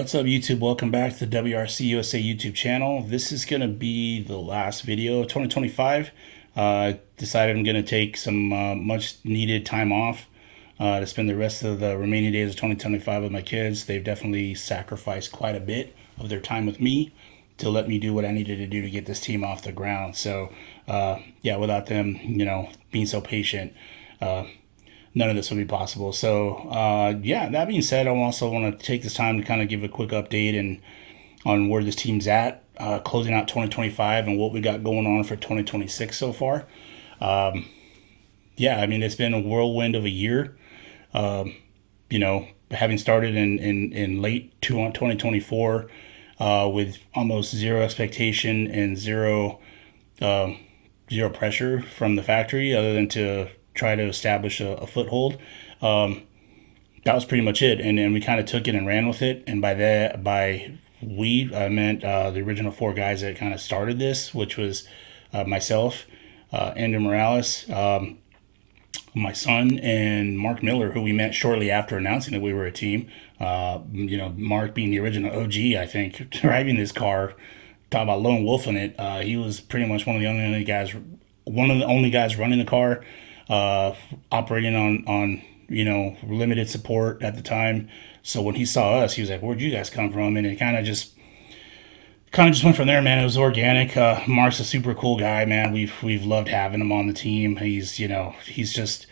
What's up, YouTube? Welcome back to the WRC USA YouTube channel. This is going to be the last video of 2025. Decided I'm going to take some much needed time off to spend the rest of the remaining days of 2025 with my kids. They've definitely sacrificed quite a bit of their time with me to let me do what I needed to do to get this team off the ground. So, yeah, without them, being so patient, none of this would be possible. So, yeah, that being said, I also want to take this time to kind of give a quick update and on where this team's at, closing out 2025 and what we got going on for 2026 so far. Yeah, I mean, it's been a whirlwind of a year. Having started in late 2024 with almost zero expectation and zero pressure from the factory other than to try to establish a foothold. That was pretty much it, and then we kind of took it and ran with it. And I meant the original four guys that kind of started this, which was myself, Andrew Morales, my son, and Mark Miller, who we met shortly after announcing that we were a team. Mark being the original OG, I think, driving this car. Talk about lone wolfing it. He was pretty much one of the only guys running the car, operating on limited support at the time. So when he saw us, he was like, "Where'd you guys come from?" And it kind of just went from there, man. It was organic. Mark's a super cool guy, man. We've loved having him on the team. He's just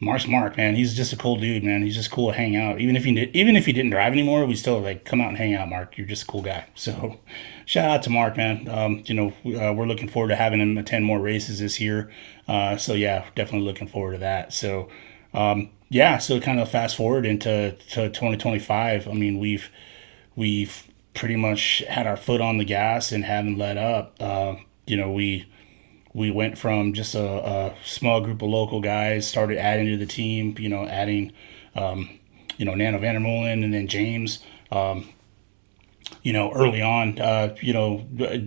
Mark's Mark, man. He's just a cool dude, man. He's just cool to hang out. Even if he didn't drive anymore, we still like come out and hang out, Mark. You're just a cool guy. So shout out to Mark, man. We're looking forward to having him attend more races this year. So yeah, definitely looking forward to that. So yeah, so kind of fast forward into 2025. I mean, we've pretty much had our foot on the gas and haven't let up. We went from just a small group of local guys, started adding to the team, adding, Nano Vandermolen and then James, early on,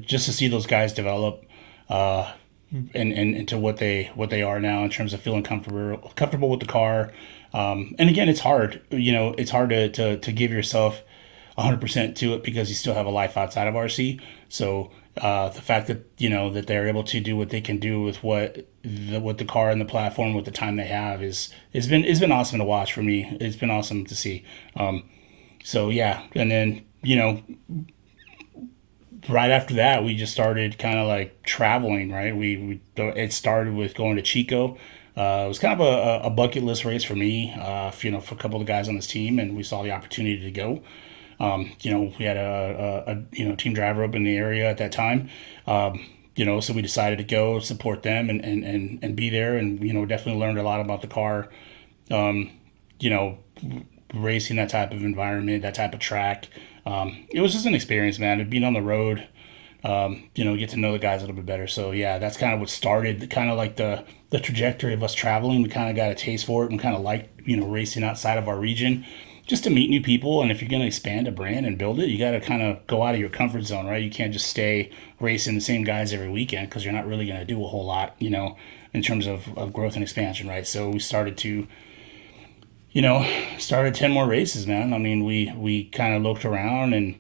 just to see those guys develop, and into what they are now in terms of feeling comfortable with the car. And again, it's hard, it's hard to give yourself 100% to it because you still have a life outside of RC. So the fact that that they're able to do what they can do with the car and the platform with the time they have it's been awesome to watch for me. It's been awesome to see. So yeah, and then right after that we just started kind of like traveling. Right, it started with going to Chico. It was kind of a bucket list race for me, for a couple of the guys on this team, and we saw the opportunity to go. We had a team driver up in the area at that time. So we decided to go support them and be there, and definitely learned a lot about the car. Um, you know, Racing that type of environment, that type of track. It was just an experience, man. Being on the road, get to know the guys a little bit better. So yeah, that's kind of what started kind of like the trajectory of us traveling. We kind of got a taste for it and kind of liked racing outside of our region, just to meet new people. And if you're going to expand a brand and build it, you got to kind of go out of your comfort zone, right? You can't just stay racing the same guys every weekend because you're not really going to do a whole lot, in terms of growth and expansion, right? So we started 10 more races, man. I mean, we kind of looked around and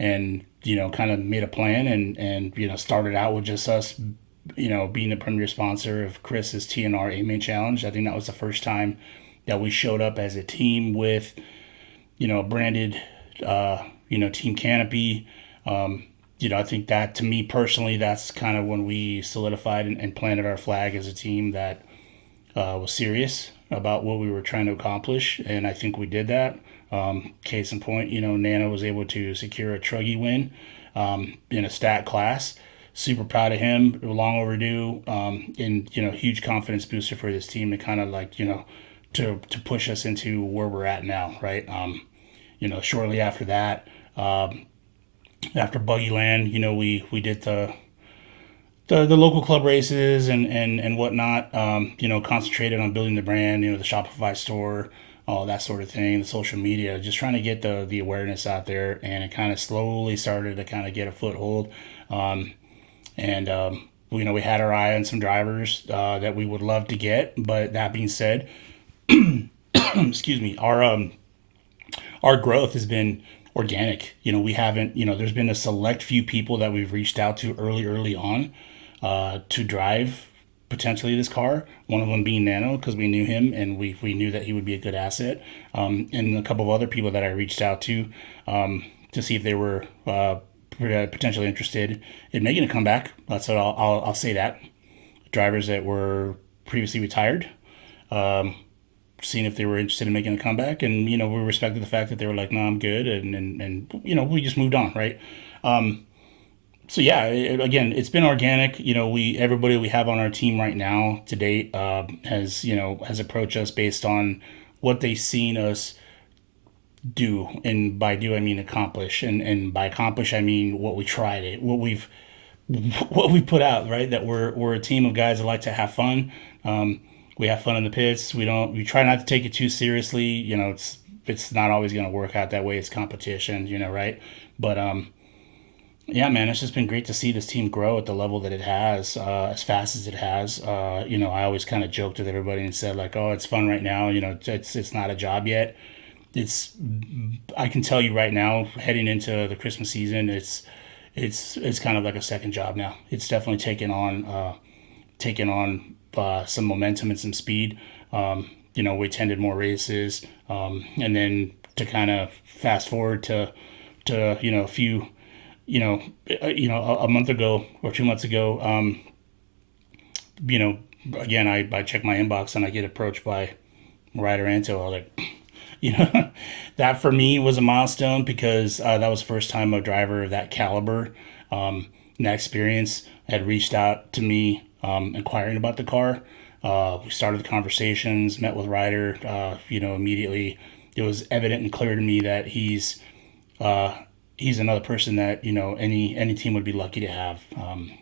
kind of made a plan and started out with just us, being the premier sponsor of Chris's TNR A-Main Challenge. I think that was the first time that we showed up as a team with branded, team canopy. I think that, to me personally, that's kind of when we solidified and planted our flag as a team that was serious about what we were trying to accomplish. And I think we did that. Case in point, Nana was able to secure a Truggy win in a stat class. Super proud of him. Long overdue. And, huge confidence booster for this team to kind of like, to push us into where we're at now, right? Shortly after that, after Buggyland, we did the local club races and whatnot. Concentrated on building the brand, the Shopify store, all that sort of thing, the social media, just trying to get the awareness out there. And it kind of slowly started to kind of get a foothold. We had our eye on some drivers that we would love to get. But that being said, excuse me, our growth has been organic. We haven't, there's been a select few people that we've reached out to early on to drive potentially this car. One of them being Nano, because we knew him and we knew that he would be a good asset. And a couple of other people that I reached out to see if they were potentially interested in making a comeback. So I'll say that. Drivers that were previously retired, seeing if they were interested in making a comeback. And, we respected the fact that they were like, no, I'm good. And we just moved on, right? So yeah, again, it's been organic. Everybody we have on our team right now to date has approached us based on what they've seen us do, and by do I mean accomplish, and by accomplish I mean what we tried it, what we put out, right? That we're a team of guys that like to have fun. We have fun in the pits. We try not to take it too seriously. It's not always going to work out that way. It's competition, right? But yeah, man, it's just been great to see this team grow at the level that it has, as fast as it has. I always kind of joked with everybody and said like, "Oh, it's fun right now. It's not a job yet." It's I can tell you right now, heading into the Christmas season, it's kind of like a second job now. It's definitely taken on some momentum and some speed. We attended more races, and then to kind of fast forward to a few a month ago or 2 months ago, you know, again, I check my inbox and I get approached by Ryder Anto. I was like, that for me was a milestone because that was the first time a driver of that caliber, and that experience had reached out to me, inquiring about the car. We started the conversations, met with Ryder, immediately. It was evident and clear to me that he's another person that any team would be lucky to have,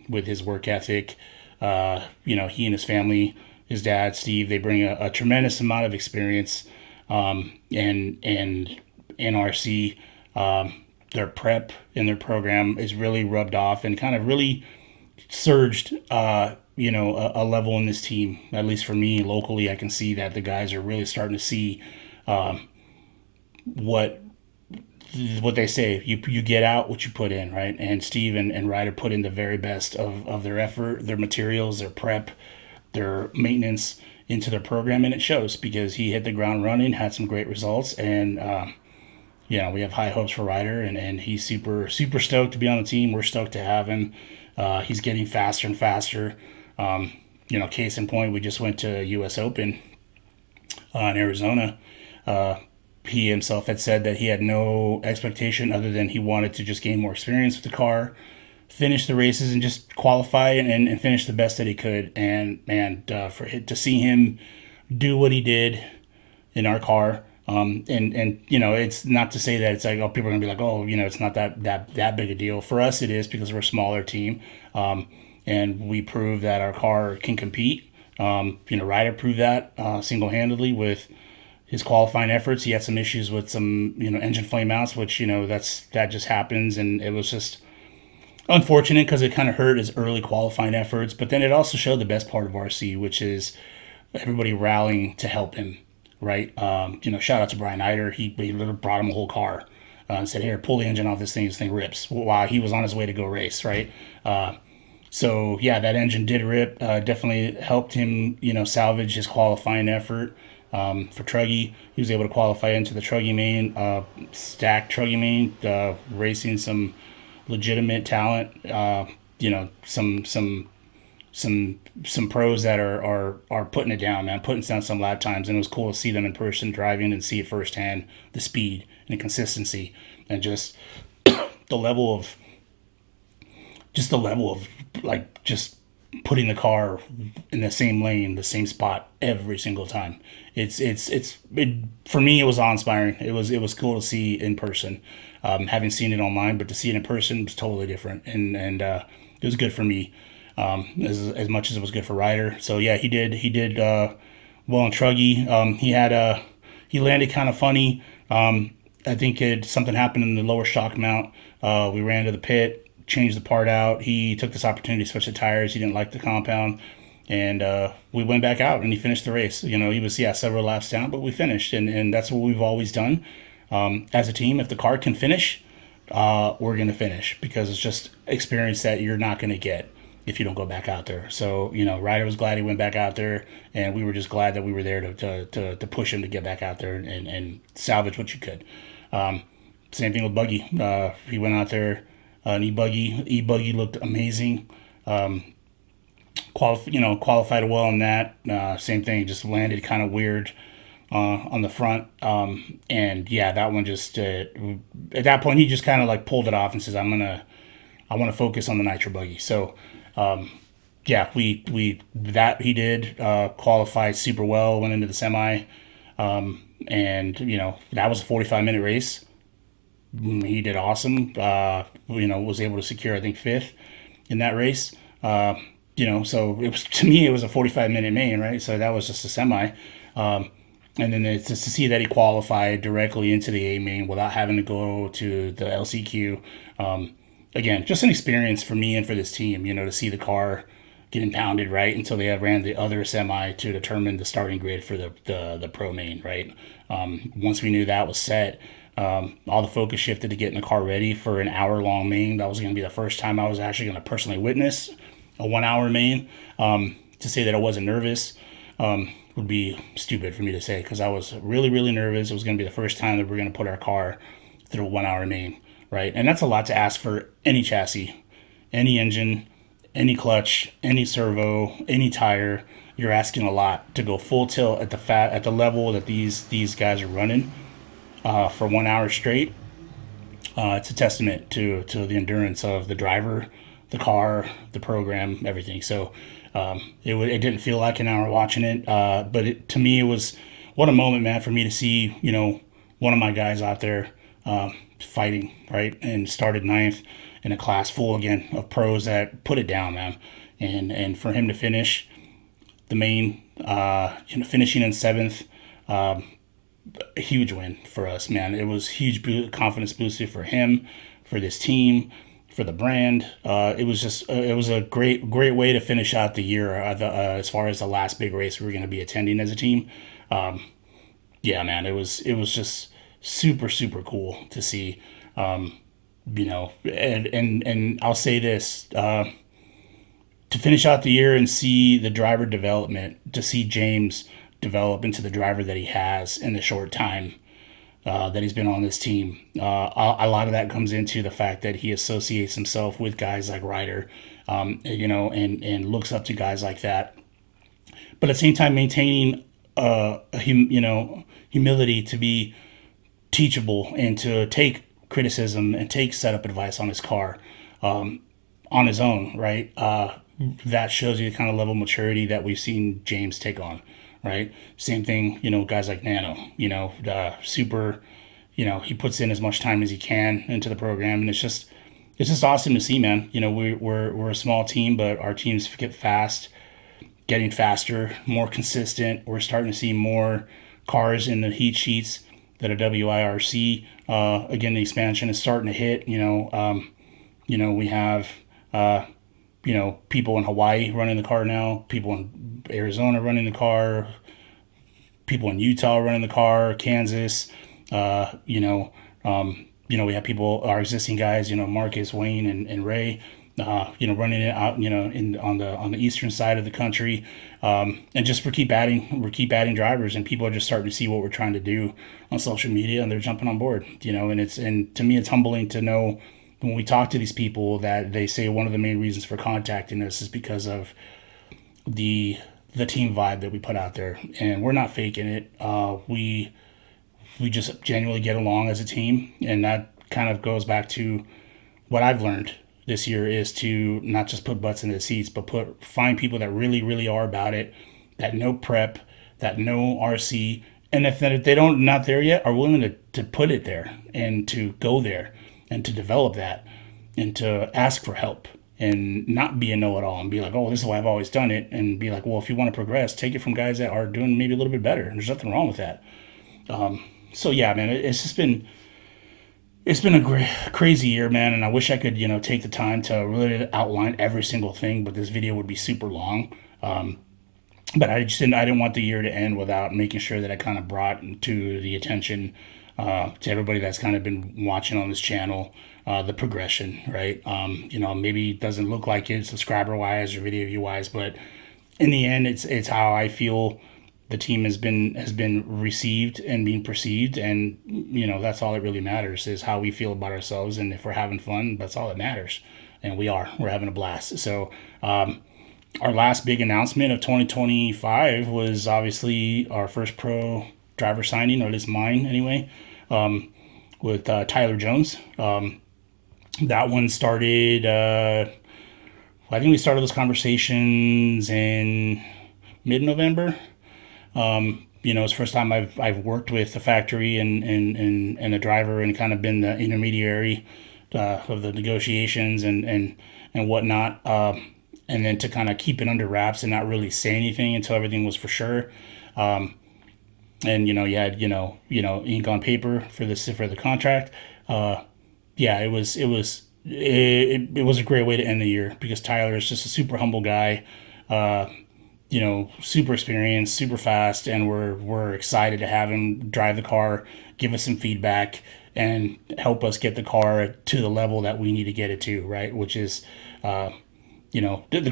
with his work ethic. He and his family, his dad Steve, they bring a tremendous amount of experience, and NRC, their prep and their program is really rubbed off and kind of really surged, a level in this team. At least for me, locally, I can see that the guys are really starting to see what they say. You get out what you put in, right? And Steve and Ryder put in the very best of their effort, their materials, their prep, their maintenance into their program, and it shows because he hit the ground running, had some great results, and we have high hopes for Ryder, and he's super super stoked to be on the team. We're stoked to have him. He's getting faster and faster. Case in point, we just went to U.S. Open in Arizona. He himself had said that he had no expectation other than he wanted to just gain more experience with the car, finish the races, and just qualify and finish the best that he could. To see him do what he did in our car, it's not to say that it's like, oh, people are gonna be like, oh, it's not that big a deal. For us it is, because we're a smaller team, and we prove that our car can compete. Ryder proved that single-handedly with his qualifying efforts. He had some issues with some engine flame outs, which that just happens, and it was just unfortunate because it kind of hurt his early qualifying efforts. But then it also showed the best part of RC, which is everybody rallying to help him, right? Shout out to Brian Eider. He literally brought him a whole car, and said, here, pull the engine off this thing. This thing rips, while he was on his way to go race, right? So yeah, that engine did rip. Definitely helped him, salvage his qualifying effort. For Truggy, he was able to qualify into the Truggy main, stacked Truggy main, racing some legitimate talent. Some pros that are putting it down, man, putting down some lap times, and it was cool to see them in person driving and see it firsthand, the speed and the consistency, and just the level of like just putting the car in the same lane, the same spot every single time. For me, it was awe-inspiring. It was cool to see in person, having seen it online, but to see it in person was totally different, and it was good for me, as much as it was good for Ryder. So yeah, he did well on Truggy. He landed kind of funny. I think something happened in the lower shock mount. We ran to the pit, changed the part out. He took this opportunity to switch the tires. He didn't like the compound, and we went back out and he finished the race. He was several laps down, but we finished, and that's what we've always done. as a team, if the car can finish, we're going to finish, because it's just experience that you're not going to get if you don't go back out there. So, Ryder was glad he went back out there, and we were just glad that we were there to push him to get back out there and salvage what you could. Same thing with Buggy. He went out there, an e-buggy. E-buggy looked amazing. Qualified well in that. Same thing, just landed kind of weird on the front. And yeah, that one just at that point he just kind of like pulled it off and says, I want to focus on the nitro buggy. So yeah, we that he did qualify super well, went into the semi, and that was a 45-minute race. He did awesome. Was able to secure, I think, fifth in that race. So it was, to me, it was a 45-minute main, right? So that was just a semi. And then it's just to see that he qualified directly into the A main without having to go to the LCQ. Again, just an experience for me and for this team, to see the car get impounded, right, until they have ran the other semi to determine the starting grid for the pro main, right? Once we knew that was set, all the focus shifted to getting the car ready for an hour-long main. That was going to be the first time I was actually going to personally witness a 1-hour main. To say that I wasn't nervous would be stupid for me to say, because I was really, really nervous. It was going to be the first time that we we're going to put our car through a 1-hour main, right? And that's a lot to ask for any chassis, any engine, any clutch, any servo, any tire. You're asking a lot to go full tilt at the level that these guys are running for 1 hour straight. It's a testament to the endurance of the driver, the car, the program, everything. So it didn't feel like an hour watching it, but to me it was, what a moment, man, for me to see one of my guys out there fighting, right, and started ninth in a class full again of pros that put it down, man, and for him to finish the main, finishing in seventh. A huge win for us, man. It was huge confidence booster for him, for this team, for the brand. It was a great way to finish out the year as far as the last big race we were going to be attending as a team. Yeah, man, it was just super, super cool to see. And I'll say this, to finish out the year and see the driver development, to see James develop into the driver that he has in the short time that he's been on this team. A lot of that comes into the fact that he associates himself with guys like Ryder, and looks up to guys like that. But at the same time, maintaining humility to be teachable and to take criticism and take setup advice on his car on his own, right? That shows you the kind of level of maturity that we've seen James take on. Right. Same thing, guys like Nano, super, he puts in as much time as he can into the program. And it's just awesome to see, man. We're a small team, but our teams get getting faster, more consistent. We're starting to see more cars in the heat sheets that are WIRC. Again, the expansion is starting to hit, we have, people in Hawaii running the car now, people in Arizona running the car, people in Utah running the car, Kansas, we have people, our existing guys, Marcus, Wayne, and Ray, running it out, on the eastern side of the country, and just we keep adding drivers, and people are just starting to see what we're trying to do on social media, and they're jumping on board, and to me it's humbling to know when we talk to these people that they say one of the main reasons for contacting us is because of the team vibe that we put out there, and we're not faking it. We just genuinely get along as a team, and that kind of goes back to what I've learned this year is to not just put butts in the seats, but find people that really, really are about it, that know prep, that know RC, and if they don't not there yet, are willing to put it there and to go there and to develop that and to ask for help and not be a know-it-all and be like, oh, this is why I've always done it, and be like, well, if you want to progress, take it from guys that are doing maybe a little bit better. There's nothing wrong with that. So yeah, man, it's been a crazy year, man, and I wish I could, take the time to really outline every single thing, but this video would be super long. But I didn't want the year to end without making sure that I kind of brought to the attention to everybody that's kind of been watching on this channel, the progression, right? Maybe it doesn't look like it subscriber wise or video view wise, but in the end, it's how I feel the team has been received and being perceived, and that's all that really matters is how we feel about ourselves, and if we're having fun, that's all that matters, and we're having a blast. So our last big announcement of 2025 was obviously our first pro driver signing, or at least mine anyway, with Tyler Jones. That one started. I think we started those conversations in mid-November. It's the first time I've worked with the factory and the driver, and kind of been the intermediary of the negotiations and whatnot. And then to kind of keep it under wraps and not really say anything until everything was for sure. And you had ink on paper for the contract. Yeah, it was a great way to end the year, because Tyler is just a super humble guy. Super experienced, super fast, and we're excited to have him drive the car, give us some feedback, and help us get the car to the level that we need to get it to, right? Which is, the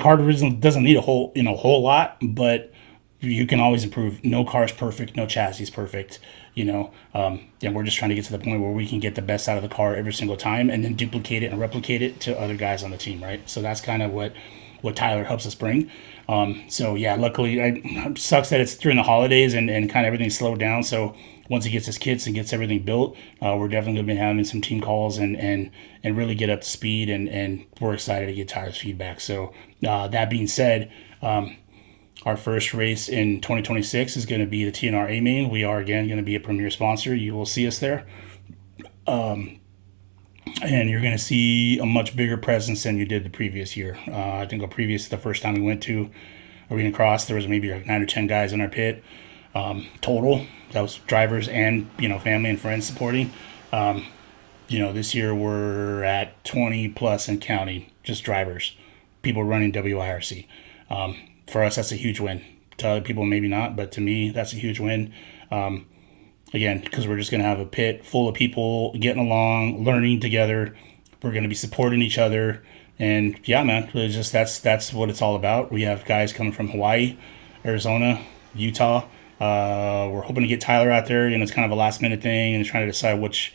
car doesn't need a whole lot, but you can always improve. No car is perfect, no chassis is perfect, and we're just trying to get to the point where we can get the best out of the car every single time, and then duplicate it and replicate it to other guys on the team, right? So that's kind of what Tyler helps us bring. So yeah, luckily, it sucks that it's during the holidays and kind of everything's slowed down. So once he gets his kits and gets everything built, we're definitely going to be having some team calls and really get up to speed, and we're excited to get Tyler's feedback. So that being said, our first race in 2026 is going to be the TNR A Main. We are again going to be a premier sponsor. You will see us there. And you're going to see a much bigger presence than you did the previous year. I think the first time we went to Arena Cross, there was maybe like 9 or 10 guys in our pit total. That was drivers and family and friends supporting. This year we're at 20 plus and counting, just drivers, people running WIRC. For us, that's a huge win. To other people, maybe not, but to me, that's a huge win. Again, because we're just going to have a pit full of people getting along, learning together. We're going to be supporting each other. And yeah, man, it's just that's what it's all about. We have guys coming from Hawaii, Arizona, Utah. We're hoping to get Tyler out there. It's kind of a last minute thing, and trying to decide which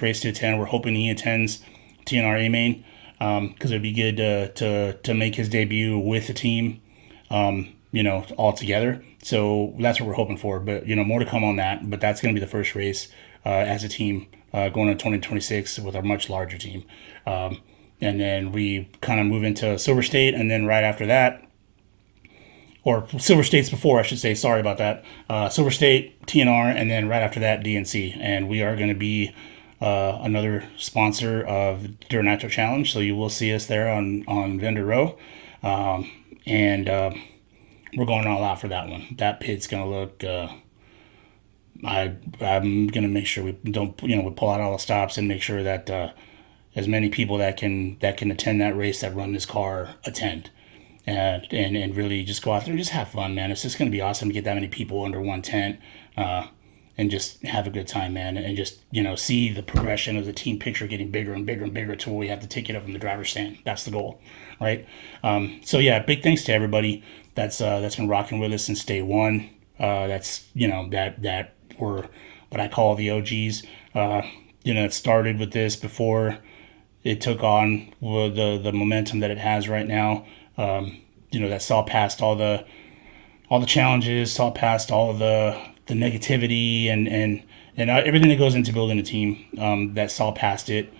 race to attend. We're hoping he attends TNR A Main, because it'd be good to make his debut with the team, all together. So that's what we're hoping for. But more to come on that. But that's going to be the first race as a team going into 2026 with a much larger team. And then we kind of move into Silver State, and then right after that, or Silver State's before, I should say. Sorry about that. Silver State, TNR, and then right after that, DNC. And we are going to be another sponsor of Dirt Nitro Challenge. So you will see us there on Vendor Row. And we're going all out for that one. That pit's going to look... I'm going to make sure we don't, we pull out all the stops and make sure that as many people that can attend that race, that run this car, attend. And really just go out there and just have fun, man. It's just going to be awesome to get that many people under one tent and just have a good time, man. And just, see the progression of the team picture getting bigger and bigger and bigger to where we have to take it up in the driver's stand. That's the goal, right? So, yeah, big thanks to everybody that's been rocking with us since day one. That's, that were what I call the OGs. It started with this before it took on the momentum that it has right now. That saw past all the challenges, saw past all of the negativity and everything that goes into building a team. That saw past it,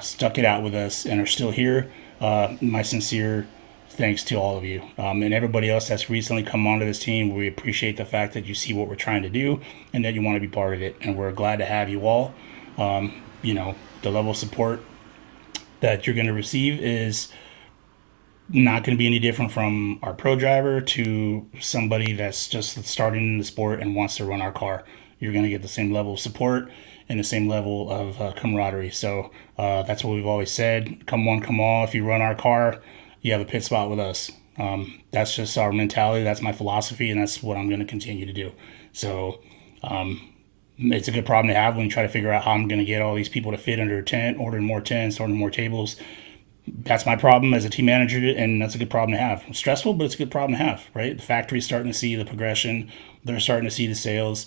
stuck it out with us, and are still here. My sincere thanks to all of you, and everybody else that's recently come onto this team. We appreciate the fact that you see what we're trying to do and that you want to be part of it, and we're glad to have you all. The level of support that you're going to receive is not going to be any different from our pro driver to somebody that's just starting in the sport and wants to run our car. You're going to get the same level of support and the same level of camaraderie. So that's what we've always said. Come one, come all. If you run our car, you have a pit spot with us. That's just our mentality. That's my philosophy, and that's what I'm going to continue to do. So, it's a good problem to have when you try to figure out how I'm going to get all these people to fit under a tent, ordering more tents, ordering more tables. That's my problem as a team manager, and that's a good problem to have. It's stressful, but it's a good problem to have, right? The factory's starting to see the progression. They're starting to see the sales.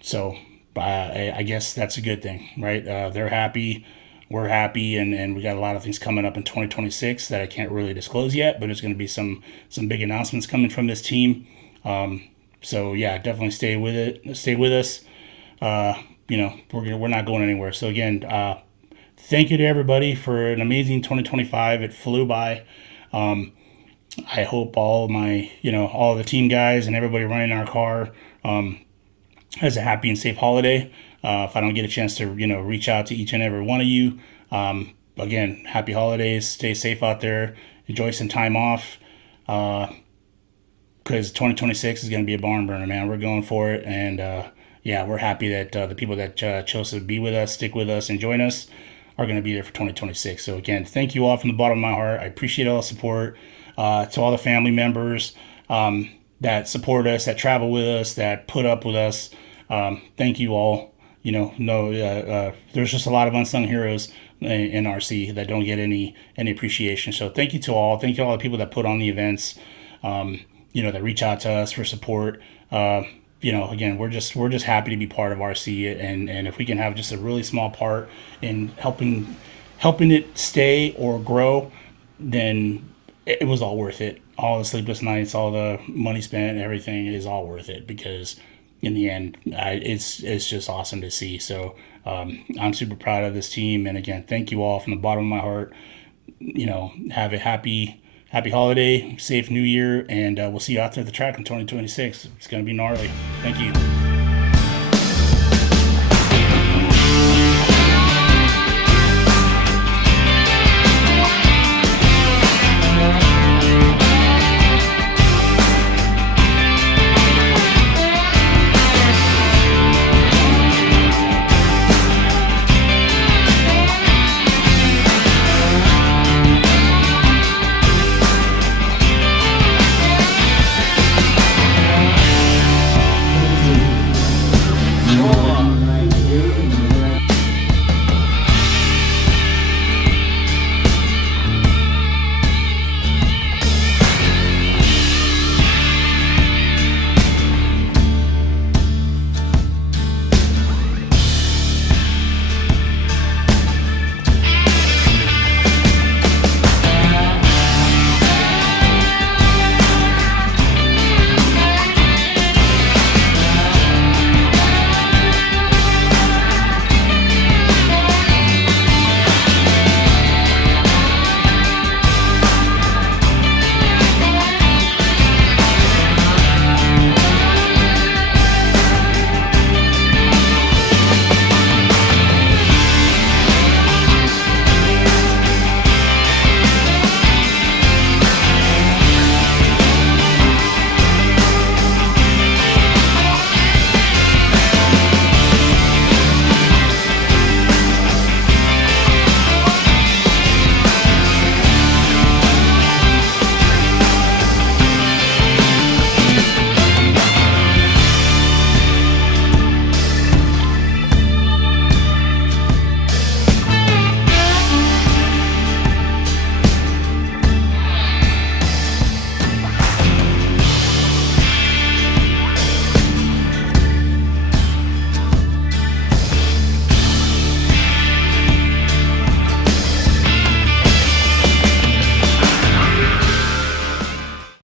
So I guess that's a good thing, right? They're happy. We're happy, and we got a lot of things coming up in 2026 that I can't really disclose yet, but there's going to be some big announcements coming from this team. So yeah, definitely stay with it. Stay with us. We're not going anywhere. So again, thank you to everybody for an amazing 2025. It flew by. I hope all the team guys and everybody running our car has a happy and safe holiday. If I don't get a chance to, reach out to each and every one of you, again, happy holidays. Stay safe out there. Enjoy some time off. Because 2026 is going to be a barn burner, man. We're going for it. And yeah, we're happy that the people that chose to be with us, stick with us, and join us are going to be there for 2026. So again, thank you all from the bottom of my heart. I appreciate all the support. To all the family members that support us, that travel with us, that put up with us. Thank you all. There's just a lot of unsung heroes in RC that don't get any appreciation. So thank you to all. Thank you to all the people that put on the events. That reach out to us for support. Again, we're just happy to be part of RC, and if we can have just a really small part in helping it stay or grow, then it was all worth it. All the sleepless nights, all the money spent, everything is all worth it, because in the end, it's just awesome to see. So I'm super proud of this team, and again, thank you all from the bottom of my heart. Have a happy holiday, safe new year, and we'll see you out there at the track in 2026. It's going to be gnarly. Thank you.